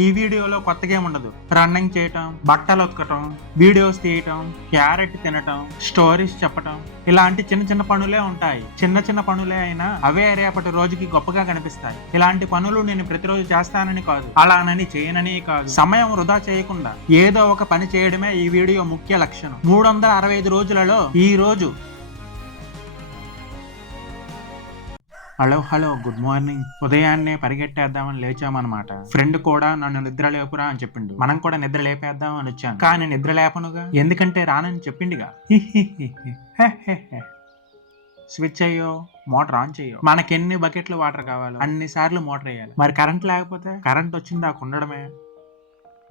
ఈ వీడియోలో కొత్తగా ఏముండదు. రన్నింగ్ చేయటం, బట్టలు ఉతకటం, వీడియోస్ తీయటం, క్యారెట్ తినటం, స్టోరీస్ చెప్పటం, ఇలాంటి చిన్న చిన్న పనులే ఉంటాయి. చిన్న చిన్న పనులే అయినా అవే రేపటి రోజుకి గొప్పగా కనిపిస్తాయి. ఇలాంటి పనులు నేను ప్రతిరోజు చేస్తానని కాదు, అలానని చేయనని కాదు, సమయం వృధా చేయకుండా ఏదో ఒక పని చేయడమే ఈ వీడియో ముఖ్య లక్షణం. 365 రోజులలో ఈ రోజు హలో గుడ్ మార్నింగ్. ఉదయాన్నే పరిగెట్టేద్దామని లేచామన్నమాట. ఫ్రెండ్ కూడా నన్ను నిద్ర లేపురా అని చెప్పిండు. మనం కూడా నిద్ర లేపేద్దాం అని వచ్చాను, కానీ నిద్ర లేపనుగా, ఎందుకంటే రానని చెప్పిండిగా. స్విచ్ అయ్యో, మోటార్ ఆన్ చెయ్యో. మనకెన్ని బకెట్లు వాటర్ కావాలో అన్ని సార్లు మోటార్ వేయాలి. మరి కరెంట్ లేకపోతే కరెంట్ వచ్చింది దాకా ఉండడమే.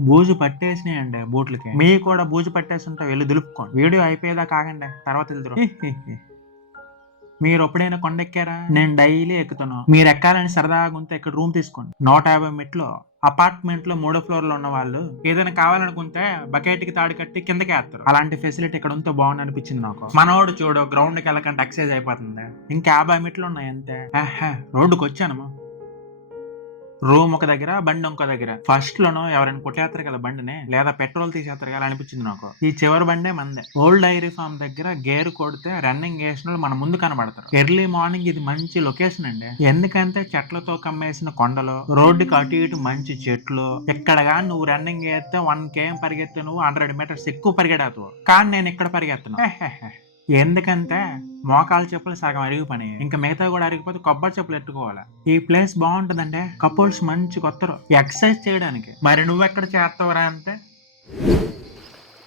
బూజు పట్టేసినాయండి బూట్లకి. మీ కూడా బూజు పట్టేసి ఉంటే వెళ్ళి దులుపుకోండి. వీడియో అయిపోయేదాకా ఆగండి, తర్వాత వెళ్దురు. మీరు ఎప్పుడైనా కొండ ఎక్కారా? నేను డైలీ ఎక్కుతాను. మీరు ఎక్కాలని సరదాగా ఉంటే ఇక్కడ రూమ్ తీసుకోండి. 150 మెట్లు. అపార్ట్మెంట్ లో 3వ ఫ్లోర్ లో ఉన్న వాళ్ళు ఏదైనా కావాలనుకుంటే బకెట్ కి తాడు కట్టి కిందకి వేస్తారు. అలాంటి ఫెసిలిటీ ఇక్కడ ఉంటే బాగుంది అనిపించింది నాకు. మనోడు చూడు, గ్రౌండ్ కి వెళ్ళకంటే ఎక్సర్సైజ్ అయిపోతుంది. ఇంకా 50 మెట్లు ఉన్నాయి అంతే. రోడ్డుకి వచ్చాను. రూమ్ ఒక దగ్గర, బండి ఇంకో దగ్గర. ఫస్ట్ లోనో ఎవరైనా కొట్టేస్తారు కదా బండిని, లేదా పెట్రోల్ తీసేస్తారు కదా అనిపించింది నాకు. ఈ చివరి బండే మందే. ఓల్డ్ డైరీ ఫార్మ్ దగ్గర గేర్ కొడితే రన్నింగ్ వేసిన మన ముందు కనబడతారు. ఎర్లీ మార్నింగ్ ఇది మంచి లొకేషన్ అండి. ఎందుకంటే చెట్లతో కమ్మేసిన కొండలు, రోడ్డుకి అటు ఇటు మంచి చెట్లు. ఎక్కడగా నువ్వు రన్నింగ్ వేస్తే 1 km పరిగెత్తే నువ్వు 100 meters ఎక్కువ పరిగెడతావు. కానీ నేను ఇక్కడ పరిగెత్తను. ఎందుకంటే మోకాలు చెప్పులు సగం అరిగిపోయి, ఇంకా మిగతా కూడా అరిగిపోతే కొబ్బరి చెప్పులు ఎట్టుకోవాలి. ఈ ప్లేస్ బాగుంటుందంటే కపుల్స్ మంచి కొత్తరు ఎక్సర్సైజ్ చేయడానికి. మరి నువ్వెక్కడ చేస్తావురా అంటే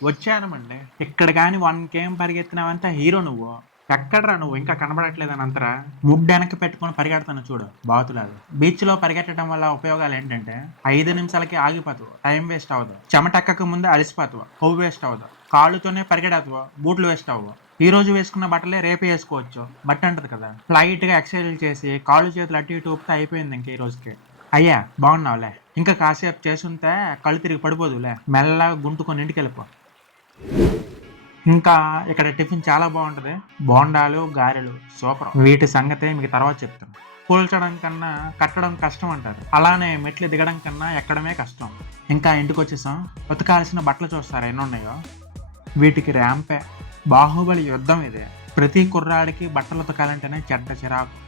వచ్చానమండి. ఇక్కడ కానీ 1 km పరిగెత్తినావంటే హీరో నువ్వు. ఎక్కడరా నువ్వు, ఇంకా కనబడట్లేదని అంతరా. ముడ్డు వెనక్కి పెట్టుకుని పరిగెడతాను చూడు, బాతులాదు. బీచ్ లో పరిగెట్టడం వల్ల ఉపయోగాలు ఏంటంటే 5 నిమిషాలకి ఆగిపోతావు, టైం వేస్ట్ అవ్వదు. చెమటెక్కక ముందే అలసిపోతావు, హోవ్ వేస్ట్ అవ్వదు. కాళ్ళతోనే పరిగెడతావు, బూట్లు వేస్ట్ అవ్వవు. ఈ రోజు వేసుకున్న బట్టలే రేపే వేసుకోవచ్చు, బట్ట అంటది కదా. లైట్ గా ఎక్సర్సైజ్ చేసి కాళ్ళు చేతులు అటు ఇటు ఊపితే అయిపోయింది ఇంక ఈ రోజుకి. అయ్యా బాగున్నావులే, ఇంకా కాసేపు చేసుంటే కళ్ళు తిరిగి పడిపోదులే. మెల్లగా గుంటుకొని ఇంటికి వెళ్ళిపో. ఇంకా ఇక్కడ టిఫిన్ చాలా బాగుంటది. బోండాలు, గారెలు సూపర్. వీటి సంగతే మీకు తర్వాత చెప్తాను. కూల్చడం కన్నా కట్టడం కష్టం అంటారు, అలానే మెట్లు దిగడం కన్నా ఎక్కడమే కష్టం. ఇంకా ఇంటికి వచ్చేసాం. ఉతకాల్సిన బట్టలు చూస్తారా ఎన్ని ఉన్నాయో. వీటికి ర్యాంపే. బాహుబలి యుద్ధం ఇదే. ప్రతి కుర్రాడికి బట్టలు ఉతకాలంటేనే చెడ్డ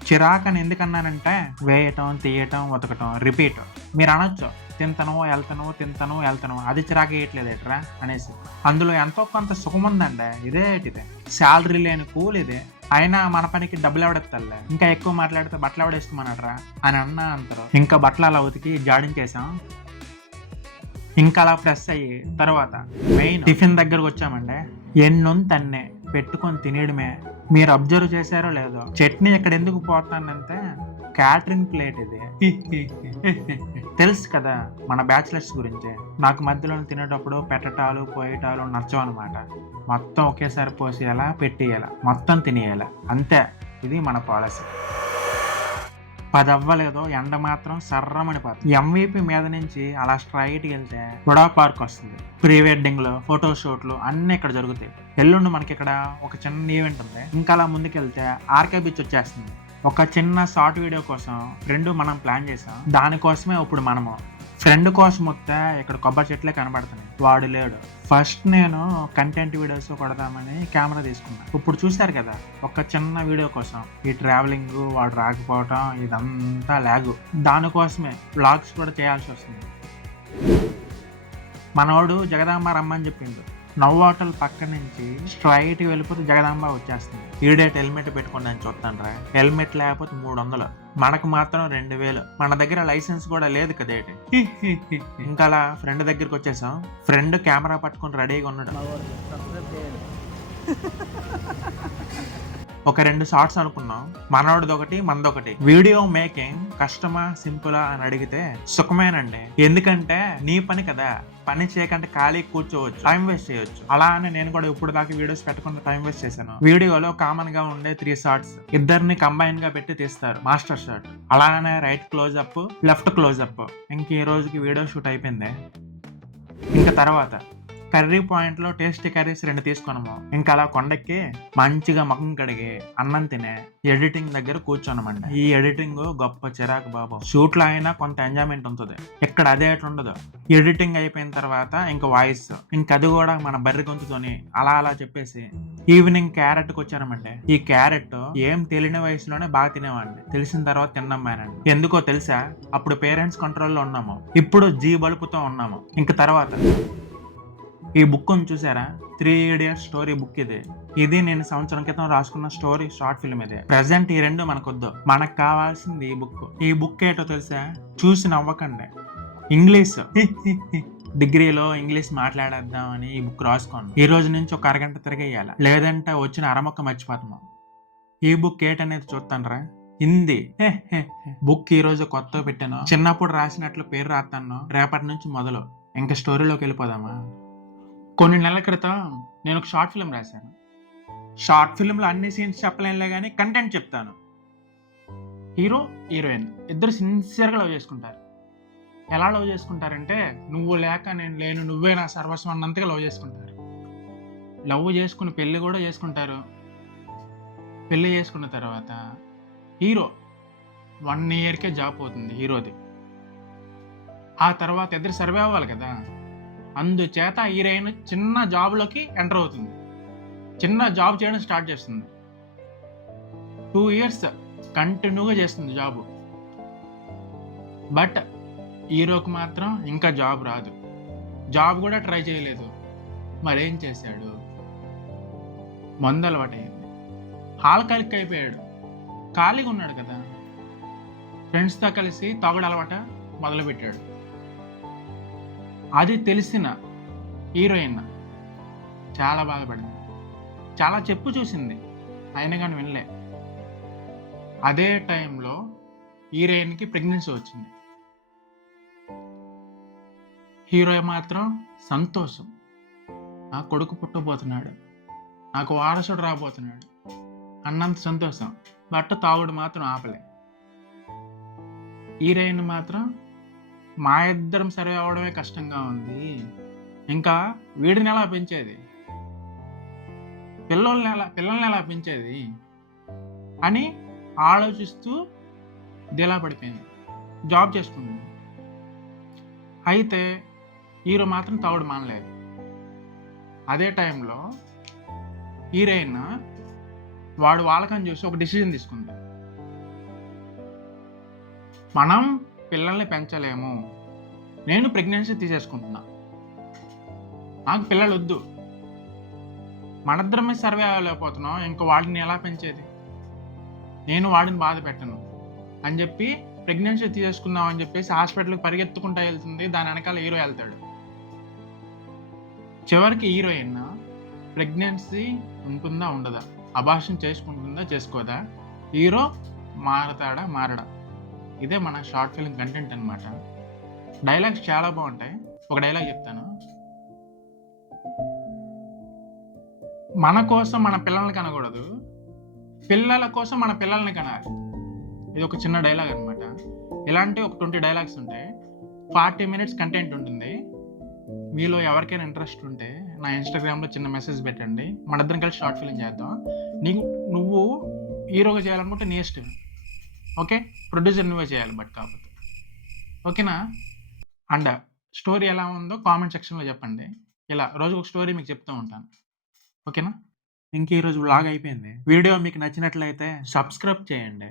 చిరాకు అని ఎందుకన్నానంటే వేయటం, తీయటం, ఉతకటం, రిపీట్. మీరు అనొచ్చు తింతను వెళ్తాను అది చిరాకు వేయట్లేదు ఎట్రా అనేసి. అందులో ఎంతో కొంత సుఖం ఉందండి. ఇదే శాలరీ లేని కూల్ ఇదే. అయినా మన పనికి డబ్బులు ఎవడెత్తాలే, ఇంకా ఎక్కువ మాట్లాడితే బట్టలు ఎవడేసుకోమన్నాడరా అని అన్నా అంటారు. ఇంకా బట్టలు అలా ఉతికి జాడించేసాం. ఇంకా అలా ప్రెస్ అయ్యి తర్వాత మెయిన్ టిఫిన్ దగ్గరకు వచ్చామండి. ఎన్నుంతన్నే పెట్టుకొని తినేయడమే. మీరు అబ్జర్వ్ చేశారో లేదో, చట్నీ ఇక్కడ ఎందుకు పోతానంటే క్యాటరింగ్ ప్లేట్ ఇది. తెలుసు కదా మన బ్యాచిలర్స్ గురించి. నాకు మధ్యలో తినేటప్పుడు పెట్టటాలు పోయేటాలు నచ్చవు అనమాట. మొత్తం ఒకేసారి పోసేయాలా, పెట్టేయాలా, మొత్తం తినేయాలా, అంతే. ఇది మన పాలసీ. 10 అవ్వలేదో ఎండ మాత్రం సర్రమని పోతుంది. ఎంవీపీ మీద నుంచి అలా స్ట్రైట్కి వెళ్తే హుడా పార్క్ వస్తుంది. ప్రీ వెడ్డింగ్లు, ఫోటోషూట్లు అన్ని ఇక్కడ జరుగుతాయి. ఎల్లుండి మనకి ఇక్కడ ఒక చిన్న ఈవెంట్ ఉంది. ఇంకా అలా ముందుకెళ్తే ఆర్కే బీచ్ వచ్చేస్తుంది. ఒక చిన్న షార్ట్ వీడియో కోసం మనం ప్లాన్ చేసాం. దానికోసమే ఇప్పుడు మనము ఫ్రెండ్ కోసం వస్తే ఇక్కడ కొబ్బరి చెట్లే కనబడుతున్నాయి, వాడు లేడు. ఫస్ట్ నేను కంటెంట్ వీడియోస్ కొడదామని కెమెరా తీసుకున్నా. ఇప్పుడు చూశారు కదా, ఒక చిన్న వీడియో కోసం ఈ ట్రావెలింగ్, వాడు రాకపోవటం, ఇదంతా లాగు. దానికోసమే వ్లాగ్స్ కూడా చేయాల్సి వస్తుంది. మనోడు జగదాంబ రమ్మని చెప్పిండు. నవ్వాటల్ పక్క నుంచి స్ట్రైట్ వెళ్ళిపోతే జగదాంబ వచ్చేస్తుంది. ఈడేట్ హెల్మెట్ పెట్టుకుని నేను చూస్తాను రా. హెల్మెట్ లేకపోతే 300, మనకు మాత్రం 2000. మన దగ్గర లైసెన్స్ కూడా లేదు కదేటి. ఇంకా అలా ఫ్రెండ్ దగ్గరికి వచ్చేసాం. ఫ్రెండ్ కెమెరా పట్టుకుని రెడీగా ఉన్నాడు. ఒక 2 షార్ట్స్ అనుకున్నాం, మనోడిది ఒకటి, మనదొకటి. వీడియో మేకింగ్ కష్టమా సింపులా అని అడిగితే సుఖమేనండి. ఎందుకంటే నీ పని కదా, పని చేయకంటే ఖాళీ కూర్చోవచ్చు, టైం వేస్ట్ చేయొచ్చు. అలా అని నేను కూడా ఇప్పుడు దాకా వీడియోస్ పెట్టుకుని టైం వేస్ట్ చేశాను. వీడియోలో కామన్ గా ఉండే 3 షార్ట్స్ ఇద్దరిని కంబైన్ గా పెట్టి తీస్తారు, మాస్టర్ షాట్. అలానే right close up, left close up. ఇంక ఈ రోజుకి వీడియో షూట్ అయిపోయింది. ఇంకా తర్వాత కర్రీ పాయింట్లో టేస్టీ కర్రీస్ 2 తీసుకున్నాము. ఇంకా అలా కొండెక్కి మంచిగా ముఖం కడిగి అన్నం తినే ఎడిటింగ్ దగ్గర కూర్చున్నామండి. ఈ ఎడిటింగ్ గొప్ప చిరాకు బాబు. షూట్లో అయినా కొంత ఎంజాయ్మెంట్ ఉంటుంది, ఇక్కడ అదే ఉండదు. ఎడిటింగ్ అయిపోయిన తర్వాత ఇంకా వాయిస్, అది కూడా మన బర్రె గొంతుతోని అలా చెప్పేసి ఈవినింగ్ క్యారెట్కి వచ్చానమంటే ఈ క్యారెట్ ఏం తెలియని వయసులోనే బాగా తినేవాడిని. తెలిసిన తర్వాత తిన్నాం మేనండి. ఎందుకో తెలుసా, అప్పుడు పేరెంట్స్ కంట్రోల్లో ఉన్నాము, ఇప్పుడు జీ బలుపుతో ఉన్నాము. ఇంక తర్వాత ఈ బుక్ చూసారా, 3 Idiots స్టోరీ బుక్ ఇది నేను సంవత్సరం క్రితం రాసుకున్న స్టోరీ షార్ట్ ఫిల్మ్ ఇదే. ప్రెసెంట్ ఈ 2 మనకొద్దు, మనకు కావాల్సింది ఈ బుక్ ఏంటో తెలుసా, చూసి నవ్వకండి. ఇంగ్లీష్ డిగ్రీలో ఇంగ్లీష్ మాట్లాడేద్దామని ఈ బుక్ రాసుకోండి. ఈ రోజు నుంచి ఒక అరగంట తిరిగేయాలి, లేదంటే వచ్చిన అరమొక్క మర్చిపోతాము. ఈ బుక్ ఏంటనేది చూస్తానరా, హిందీ. బుక్ ఈ రోజు కొత్తగా పెట్టాను, చిన్నప్పుడు రాసినట్లు పేరు రాస్తాను. రేపటి నుంచి మొదలు ఇంకా స్టోరీలోకి వెళ్ళిపోదామా. కొన్ని నెలల క్రితం నేను ఒక షార్ట్ ఫిల్మ్ రాశాను. షార్ట్ ఫిల్మ్లో అన్ని సీన్స్ చెప్పలేనులే కానీ కంటెంట్ చెప్తాను. హీరో హీరోయిన్ ఇద్దరు సిన్సియర్గా లవ్ చేసుకుంటారు. ఎలా లవ్ చేసుకుంటారంటే, నువ్వు లేక నేను లేను, నువ్వే నా సర్వస్వం అన్నంతగా లవ్ చేసుకుంటారు. లవ్ చేసుకుని పెళ్ళి కూడా చేసుకుంటారు. పెళ్ళి చేసుకున్న తర్వాత హీరో 1 yearకే జాబ్ పోతుంది హీరోది. ఆ తర్వాత ఇద్దరు సర్వే అవ్వాలి కదా, అందుచేత హీరోయిన్ చిన్న జాబ్లోకి ఎంటర్ అవుతుంది. చిన్న జాబ్ చేయడం స్టార్ట్ చేస్తుంది. 2 years కంటిన్యూగా చేస్తుంది జాబ్. బట్ హీరోకి మాత్రం ఇంకా జాబ్ రాదు. జాబ్ కూడా ట్రై చేయలేదు. మరేం చేశాడు, మందు అలవాటైంది, ఆల్కహాలిక్ అయిపోయాడు. ఖాళీగా ఉన్నాడు కదా, ఫ్రెండ్స్తో కలిసి తాగుడు అలవాట మొదలుపెట్టాడు. అది తెలిసిన హీరోయిన్ చాలా బాధపడింది, చాలా చెప్పు చూసింది, అయినా కానీ వినలే. అదే టైంలో హీరోయిన్కి ప్రెగ్నెన్సీ వచ్చింది. హీరో మాత్రం సంతోషం, నా కొడుకు పుట్టబోతున్నాడు, నాకు వారసుడు రాబోతున్నాడు అన్నంత సంతోషం. బట్ తాగుడు మాత్రం ఆపలే. హీరోయిన్ మాత్రం మా ఇద్దరం సర్వే అవ్వడమే కష్టంగా ఉంది, ఇంకా వీడిని ఎలా పెంచేది, పిల్లల్ని ఎలా పెంచేది అని ఆలోచిస్తూ దిలా పడిపోయింది. జాబ్ చేసుకుంది. అయితే హీరో మాత్రం తాగుడు మానలేదు. అదే టైంలో హీరోయిన్ వాడు వాళ్ళకని చూసి ఒక డిసిజన్ తీసుకుంది. మనం పిల్లల్ని పెంచలేము, నేను ప్రెగ్నెన్సీ తీసేసుకుంటున్నా, నాకు పిల్లలు వద్దు, మనిద్దరమే సర్వే అవ్వలేకపోతున్నాం, ఇంకా వాడిని ఎలా పెంచేది, నేను వాడిని బాధ పెట్టను అని చెప్పి ప్రెగ్నెన్సీ తీసేసుకుందాం అని చెప్పేసి హాస్పిటల్కి పరిగెత్తుకుంటూ వెళ్తుంది. దాని వెనకాల హీరో వెళ్తాడు. చివరికి హీరోయిన్ ప్రెగ్నెన్సీ ఉంటుందా ఉండదా, అబార్షన్ చేసుకుంటుందా చేసుకోదా, హీరో మారతాడా మారడా, ఇదే మన షార్ట్ ఫిల్మ్ కంటెంట్ అనమాట. డైలాగ్స్ చాలా బాగుంటాయి. ఒక డైలాగ్ చెప్తాను, మన కోసం మన పిల్లల్ని కనకూడదు, పిల్లల కోసం మన పిల్లల్ని కనాలి. ఇది ఒక చిన్న డైలాగ్ అనమాట. ఇలాంటి ఒక 20 డైలాగ్స్ ఉంటాయి. 40 minutes కంటెంట్ ఉంటుంది. మీలో ఎవరికైనా ఇంట్రెస్ట్ ఉంటే నా ఇన్స్టాగ్రామ్లో చిన్న మెసేజ్ పెట్టండి, మన ఇద్దరం కలిసి షార్ట్ ఫిల్మ్ చేద్దాం. నువ్వు హీరోగా చేయాలనుకుంటే నీ ఇష్టం, ఓకే, ప్రొడ్యూసర్ నువ్వే చేయాలి బట్ కాకపోతే, ఓకేనా. అండ్ స్టోరీ ఎలా ఉందో కామెంట్ సెక్షన్లో చెప్పండి. ఇలా రోజుకు ఒక స్టోరీ మీకు చెప్తూ ఉంటాను, ఓకేనా. ఇంక ఈరోజు వ్లాగ్ అయిపోయింది. వీడియో మీకు నచ్చినట్లయితే సబ్స్క్రైబ్ చేయండి.